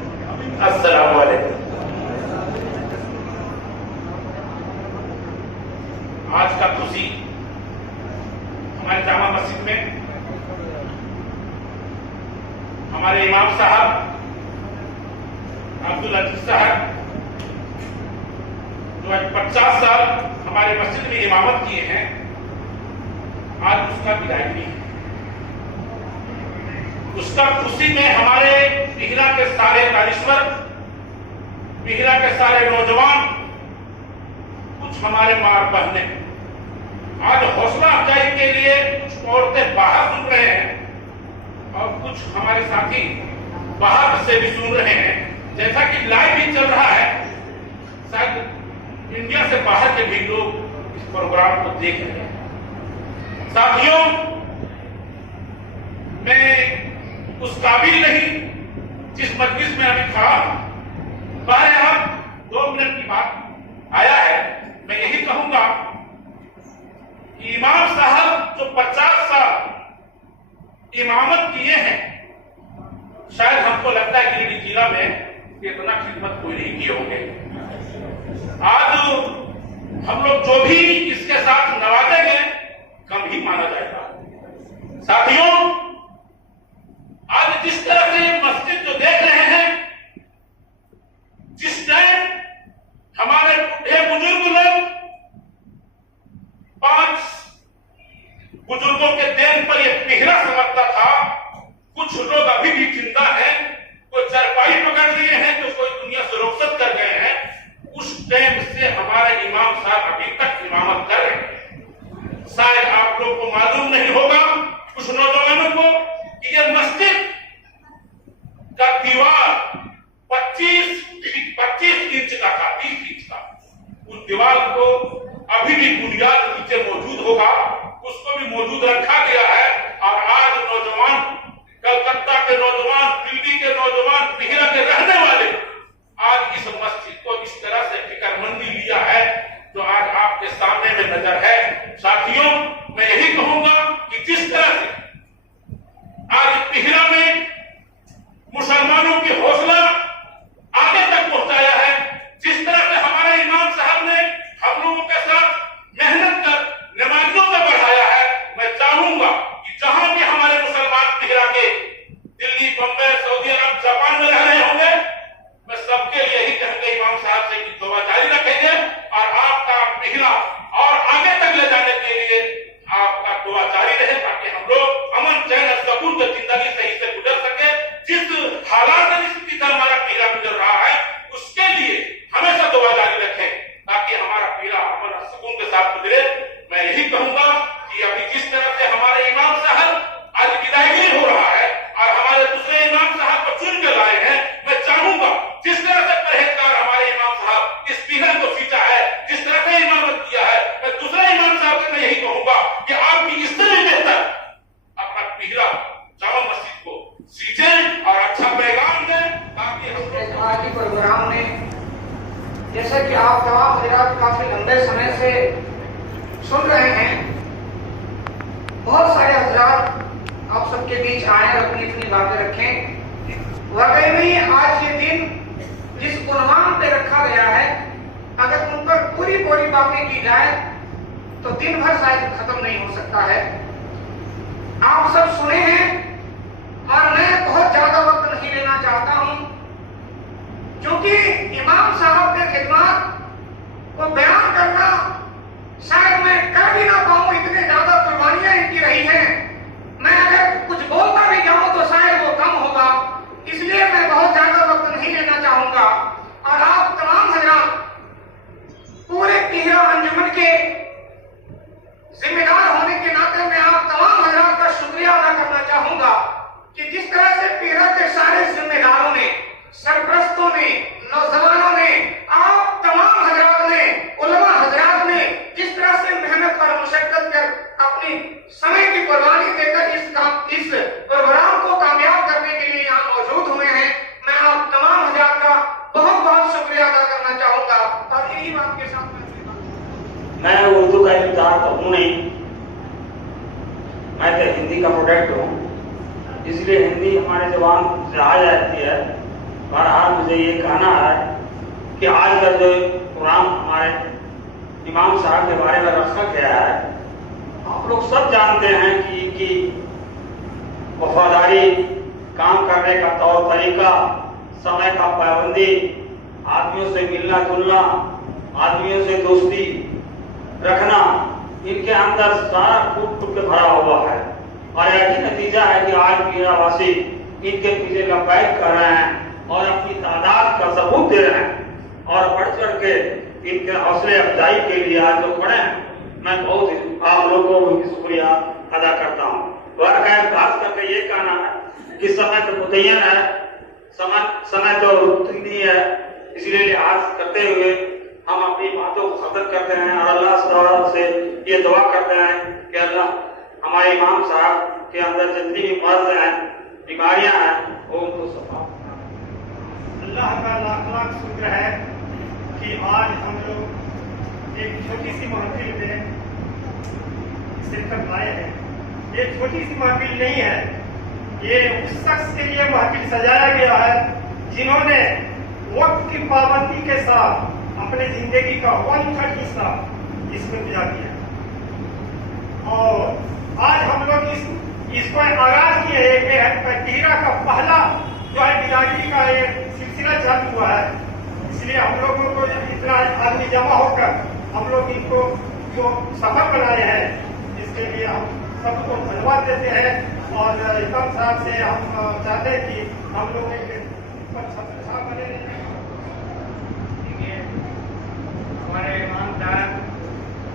अस्सलाम वालेकुम। आज का खुशी हमारे जामा मस्जिद में हमारे इमाम साहब अब्दुल अजीज साहब जो आज 50 साल हमारे मस्जिद में इमामत किए हैं, आज उसका विदाई है। उसका खुशी में हमारे पिघला के सारे दानिश्वर, पिघला के सारे नौजवान, कुछ हमारे माँ बहने आज हौसला अफजाई के लिए कुछ औरतें बाहर सुन रहे हैं और कुछ हमारे साथी बाहर से भी सुन रहे हैं। जैसा कि लाइव भी चल रहा है, शायद इंडिया से बाहर के भी लोग इस प्रोग्राम को देख रहे हैं। साथियों, मैं उस काबिल नहीं जिस मजलिस में अभी खड़ा हूं। बारे अब 2 मिनट की बात आया है, मैं यही कहूंगा कि इमाम साहब जो 50 साल इमामत किए हैं, शायद हमको लगता है कि गिरिडीह जिला में इतना खिदमत कोई नहीं किए होंगे। आज हम लोग जो भी इसके साथ नवाजेंगे कम ही माना जाएगा। साथियों, आज जिस तरह से मस्जिद जो देख रहे हैं, जिस टाइम हमारे बूढ़े बुजुर्ग लोग 5 बुजुर्गों के देन पर यह पिघला समझता था, कुछ लोग अभी भी जिंदा हैं, कोई चारपाई पकड़ लिए हैं, तो कोई दुनिया से रुखसत कर गए हैं। उस टाइम से हमारे इमाम साहब अभी तक इमामत कर रहे हैं। शायद आप लोग को मालूम नहीं होगा, कुछ नौजवानों को, कि यह मस्जिद का दीवार 25 इंच का था, 30 इंच का। उस दीवार को अभी भी बुनियाद नीचे मौजूद होगा, उसको भी मौजूद रखा गया है। और आज नौजवान, कलकत्ता के नौजवान, दिल्ली के नौजवान, पिघला के रहने वाले आज इस मस्जिद को इस तरह से फिक्रमंदी लिया है जो आज आपके सामने में नजर है। साथियों, मैं यही कहूंगा कि जिस तरह से आज पिघला में मुसलमानों की हौसला आगे तक पहुंचाया है, जिस तरह से हमारे इमाम साहब ने हम लोगों के साथ मेहनत कर नमाजियों को बढ़ाया है, मैं चाहूंगा कि जहां भी हमारे मुसलमान पिघला के दिल्ली, बम्बई, सऊदी अरब, जापान में रह रहे होंगे, मैं सबके लिए ही कहूंगा इमाम साहब से कि दुआ जारी रखेंगे और आपका पिघला और आगे तक ले जाने के लिए आपका दुआ जारी रहे, ताकि हम लोग अमन, चैन और सुकून की जिंदगी सही से गुजर सके। जिस हालात में स्थिति से हमारा पिघला गुजर रहा है, उसके लिए हमेशा दुआ जारी रखें, ताकि हमारा पिघला अमन और सुकून के साथ गुजरे। मैं यही कहूंगा कि अभी जिस तरह से हमारे इमाम साहब आज विदाईगिरी हो रहा है और हमारे दूसरे इमाम साहब को चुन के लाए हैं, मैं चाहूंगा जिस तरह से परहेजगार हमारे इमाम साहब इस पिघल को सींचा है, जिस तरह से इमामत किया है, मैं दूसरे इमाम साहब से मैं यही कहूंगा कि आप भी इससे भी बेहतर अपना पिघला जामा मस्जिद को सींचें और अच्छा पैगाम दें, ताकि हम आज के प्रोग्राम में, जैसा कि आप तमाम हजरात काफी लंबे समय से सुन रहे हैं, बहुत सारे हजरात आप सबके बीच आए और अपनी अपनी बातें रखें। वाकई में आज ये दिन जिस उन्वान पे रखा गया है, अगर उन पर पूरी बातें की जाए तो दिन भर शायद खत्म नहीं हो सकता है। आप सब सुने हैं और मैं बहुत ज्यादा वक्त नहीं लेना चाहता हूं, क्योंकि इमाम साहब के खिदमत को बयान करना शायद मैं कर भी ना पाऊं, इतने ज्यादा कुर्बानियां इनकी रही हैं। मैं अगर कुछ बोलता भी जाऊं तो शायद वो कम होगा, इसलिए मैं बहुत ज्यादा वक्त नहीं लेना चाहूंगा। और आप तमाम हजरात पूरे पिघला अंजुमन के जिम्मेदार होने के नाते मैं आप तमाम हजरात का शुक्रिया अदा करना चाहूंगा कि जिस तरह से पिघला के सारे जिम्मेदारों ने, सरपरस्तों ने, नौजवानों ने, आप तमाम हजरात ने, उलमा हजरात ने जिस तरह से मेहनत और मुशक्कत कर अपनी समय की कुर्बानी देकर इस प्रोग्राम को कामयाब करने के लिए यहाँ मौजूद हुए हैं, मैं आप तमाम हजरात का बहुत बहुत शुक्रिया अदा करना चाहूंगा। और यही बात के साथ मैं उर्दू का इम्तिहान तो हूँ नहीं, मैं तो हिंदी का प्रोडक्ट हूँ, इसलिए हिंदी हमारे जबान से आ जाती है। बहरहाल मुझे ये कहना है कि आज का जो प्रोग्राम हमारे इमाम साहब के बारे में रखा गया है, आप लोग सब जानते हैं कि इनकी वफादारी, काम करने का तौर तरीका, समय का पाबंदी, आदमियों से मिलना जुलना, आदमियों से दोस्ती रखना, इनके अंदर सारा फूट फूट के भरा हुआ है। और यही नतीजा है कि आज पीरावासी इनके पीछे लबैक कर रहे हैं और अपनी तादाद का सबूत दे रहे हैं और बढ़ चढ़ के इनके हौसले अफजाई के लिए आज जो खड़े हैं, मैं बहुत आप लोगों को शुक्रिया अदा करता हूँ। खास करके ये कहना है कि समय तो मुतय्यन है, समय तो नहीं है, इसलिए लिहाज करते हुए हम अपनी बातों को खत्म करते हैं और अल्लाह से ये दुआ करते हैं कि अल्लाह हमारे इमाम साहब के अंदर जितनी भी मर्ज हैं, बीमारियां हैं, वो उनको सफा। अल्लाह का लाख लाख शुक्र है कि आज हम लोग एक छोटी सी महफिल में शिरकत आए हैं। ये छोटी सी महफिल नहीं है, ये उस शख्स के लिए महफिल सजाया गया है जिन्होंने वक्त की पाबंदी के साथ अपने जिंदगी का 1/3 हिस्सा इसमें गुजार दिया। और आज हम लोग इसको आगाज किए हैं। हीरा का पहला जो है बिरादरी का एक सिलसिला चालू हुआ है, इसलिए हम लोगों को इतना आदमी जमा होकर हम लोग इनको जो सफल बनाए हैं, इसके लिए हम सबको धन्यवाद देते हैं। और इमाम साहब से हम चाहते हैं कि हम लोग एक बने रहें। हमारे इमाम साहब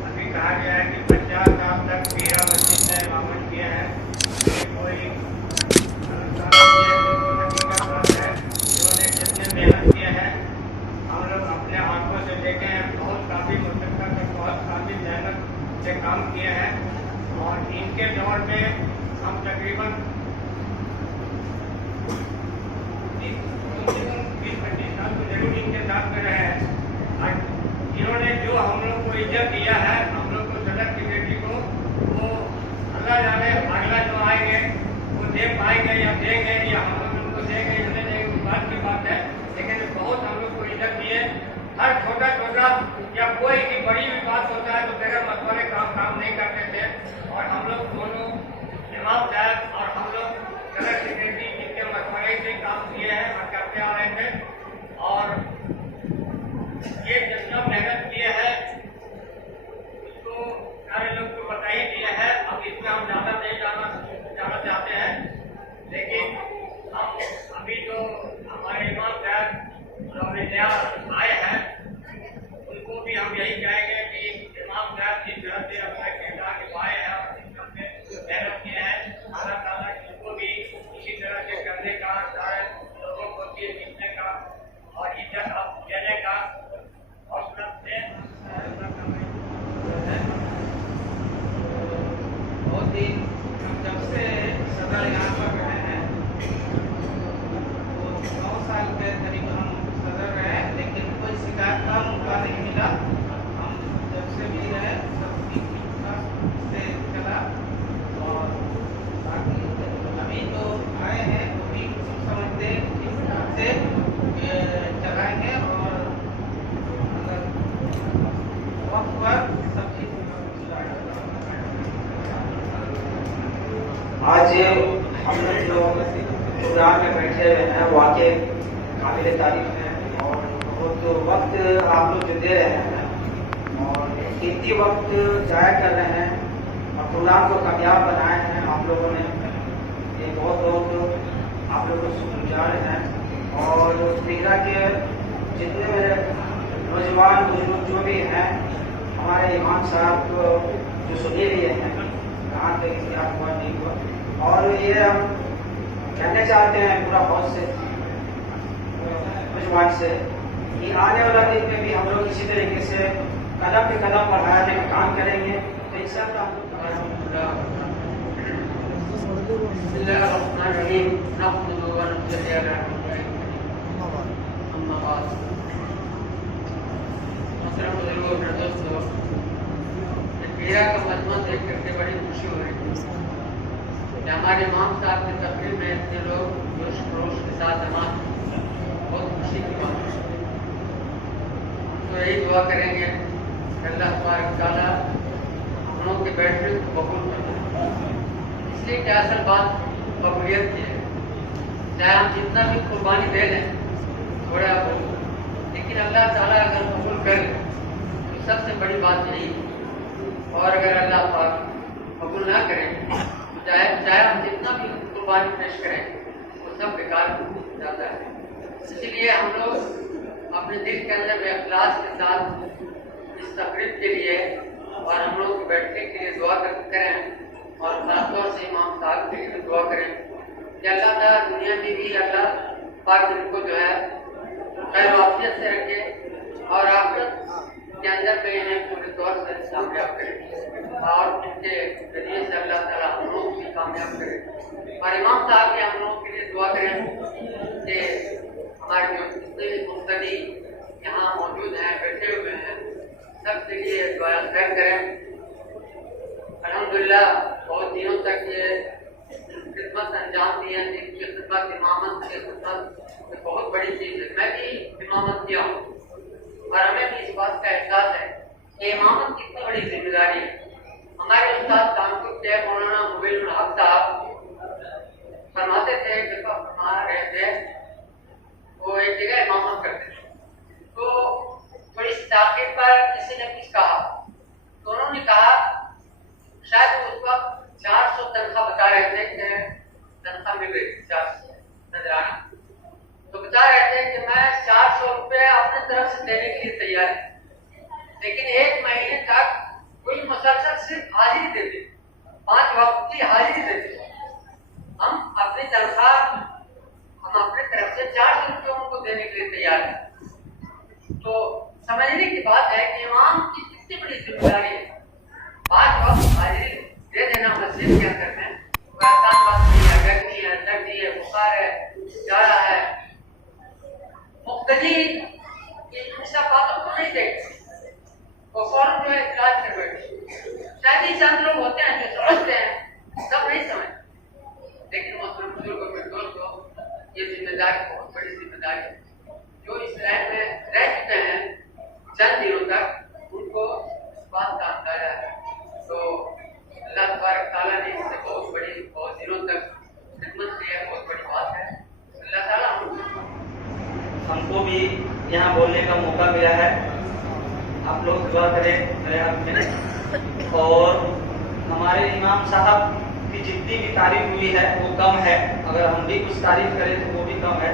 अभी कहा गया है कि 50 साल तक पीरा मस्जिद में इमामत किया है। कोई है जिन्होंने जितने मेहनत किए हैं हम लोग अपने आंखों से देखे हैं, बहुत काफ़ी मुशक्कत और बहुत काफ़ी मेहनत से काम किए हैं। और इनके दौर में हम तकरीबन 20-25 साल तो जरूर इनके साथ में रहे हैं। इन्होंने जो हम लोग को इज्जत दिया है, हम लोग को सदर की बेटी को, वो अल्लाह जाने अगला जो आएंगे वो दे पाएंगे या देंगे या हम लोग उनको देंगे या नहीं देंगे, बात की बात है। लेकिन बहुत हम लोग को इज्जत दिए। हर छोटा छोटा या कोई भी बड़ी भी बात होता है तो बगैर मशवरे काम नहीं करते थे। और हम लोग दोनों इमाम साहब और हम लोग सदर की बेटी जिनके मशवरे से काम किए हैं और करते आ रहे थे। और ये जितना मेहनत किए हैं उसको सारे लोग को बता ही दिया है। अब इसमें हम ज़्यादा नहीं जाना चाहते हैं, लेकिन हम अभी जो हमारे इमाम साहब जो अभी नया आए हैं उनको भी हम यही कहेंगे कि इमाम साहब जिस तरह से अपना किरदार निभाए हैं और जिस तरह से मेहनत किए हैं, अल्लाह ताला इनको भी इसी तरह से करने का, सारे लोगों को भी सीखने का और इज्जत देने का हौसला से बहुत दिन हम जब से सदर यहाँ पर रहे हैं वो 9 साल के करीब हम सदर रहे, लेकिन कोई शिकायत का मौका नहीं मिला। हम जब से भी रहे सब ठीक से चला। और बाकी अभी जो आए हैं वो भी समझते इस तरह से चलाएंगे और वक्त पर सब चीज। आज हम लोग जो प्रोग्राम में बैठे हुए हैं वाकई काबिल तारीफ है और बहुत वक्त आप लोग जो दे रहे हैं और कीमती वक्त जाया कर रहे हैं और प्रोग्राम को कामयाब बनाए हैं आप लोगों ने। ये बहुत आप लोग को शुक्रगुजार हैं। और पीरा के जितने मेरे नौजवान बुजुर्ग जो भी हैं, हमारे इमाम साहब को जो सुने हुए हैं, कहाँ तक इतिहास हुआ नहीं हुआ। और ये हम कहना चाहते हैं पूरा बहुत से नौजवान से कि आने वाला दिन में भी हम लोग इसी तरीके से कदम पे कदम बढ़ाने का काम करेंगे। तो इंशाअल्लाह पीरा का मजमा देख करके बड़ी खुशी हो रही है। हमारे इमाम साहब की तकरीर में इतने लोग जोश खरोश के साथ जमा खुशी की बात है। तो यही दुआ करेंगे कि अल्लाह तबारक तआला हम लोग के बैठने को कबूल करें। इसलिए कि असल बात कबूलियत की है। चाहे हम जितना भी कुर्बानी दे दें थोड़ा बहुत, लेकिन अल्लाह ताला अगर कबूल कर ले तो सबसे बड़ी बात यही है। और अगर अल्लाह पाक कबूल ना करें तो चाहे हम जितना भी कुर्बानी पेश करें वो सब बेकार हो जाता है। इसीलिए हम लोग अपने दिल के अंदर में इखलास के साथ इस तकरीब के लिए और हम लोग बैठने के लिए दुआ करें, और खासतौर से इमाम साहब के लिए दुआ करें कि अल्लाह ताला दुनिया में भी अल्लाह पाक इनको जो है खैर वाफियत से रखे और आखिरत के अंदर में इन्हें पूरे तौर से कामयाब करे, और इनके जरिए से अल्लाह ताला हम लोग भी कामयाब करे। और इमाम साहब भी हम लोगों के लिए दुआ करें कि हमारे जो जितने भी मुफ्ती यहाँ मौजूद हैं, बैठे हुए हैं, सबके लिए दुआ खैर करें। अल्हम्दुलिल्लाह बहुत दिनों तक ये खिदमत अंजाम दी है, जिनकी खिदमत इमामत की खिदमत बहुत बड़ी चीज़ है। मैं भी इमामत किया हूँ और हमें भी इस बात का एहसास है कि इमामत कितनी बड़ी जिम्मेदारी है। हमारे उस्ताद कानपुर के मौलाना मुबीनुल हक साहब फरमाते थे, जब फरमा रहे थे, वो एक जगह इमामत करते थे, तो थोड़ी सी ताक़ीद पर किसी ने कुछ कहा, तो उन्होंने कहा, शायद वो उस वक्त 400 तनख्वाह बता रहे थे कि तनख्वाह मिल रही 400 नजराना, तो बता रहे थे कि मैं 400 रुपये अपने तरफ से देने के लिए तैयार है, लेकिन एक महीने तक कोई मुसलसल सिर्फ हाजिरी देते, 5 वक्त की हाजिरी देते, हम अपनी तनख्वाह हम अपने तरफ से 400 रुपये उनको देने के लिए तैयार है। तो समझने की बात है कि इमाम की कितनी बड़ी जिम्मेदारी है। 5 वक्त हाजिरी दे देना मस्जिद के अंदर में कोई आसान बात नहीं है। गर्मी है, सर्दी है, बुखार है, जाड़ा है, मुख्तली इन सब बातों को नहीं देखते, वो फौरन जो है इलाज कर बैठे। शायद ही चंद लोग होते हैं जो समझते हैं, सब नहीं समझते, लेकिन मुस्लिम बुजुर्गों के दोस्तों ये जिम्मेदारी बहुत बड़ी जिम्मेदारी है। जो इस लाइन में रह चुके हैं चंद दिनों तक, उनको इस बात का अंदाजा है। तो अल्लाह तबारक तआला ने इससे बहुत दिनों तक खिदमत की है, बहुत बड़ी बात है। अल्लाह ताला हमको भी यहाँ बोलने का मौका मिला है। आप लोग दुआ करें मेरे हक में, और हमारे इमाम साहब की जितनी भी तारीफ हुई है वो कम है, अगर हम भी कुछ तारीफ करें तो वो भी कम है।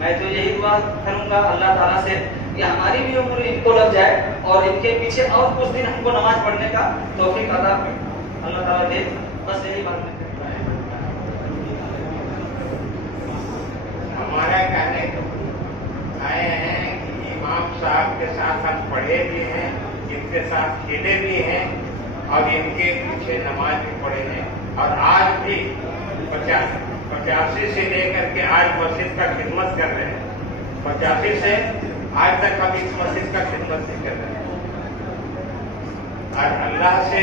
मैं तो यही दुआ करूंगा अल्लाह ताला से कि हमारी भी उम्र इनको लग जाए और इनके पीछे और कुछ दिन हमको नमाज पढ़ने का तौफीक अता अल्लाह ताला दे। बस यही बात है। हमारा कहने को आए हैं कि इमाम साहब के साथ हम पढ़े भी हैं, इनके साथ खेले भी हैं और इनके पीछे नमाज भी पढ़े हैं, और आज भी 85 से लेकर के आज मस्जिद का खिदमत कर रहे हैं। 85 से आज तक हम इस मस्जिद का खिदमत नहीं कर रहे हैं। और अल्लाह से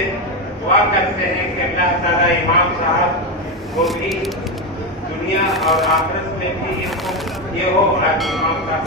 दुआ करते हैं कि अल्लाह ताला इमाम साहब को भी दुनिया और आखिरत में भी इनको ये हो, आज इमाम साहब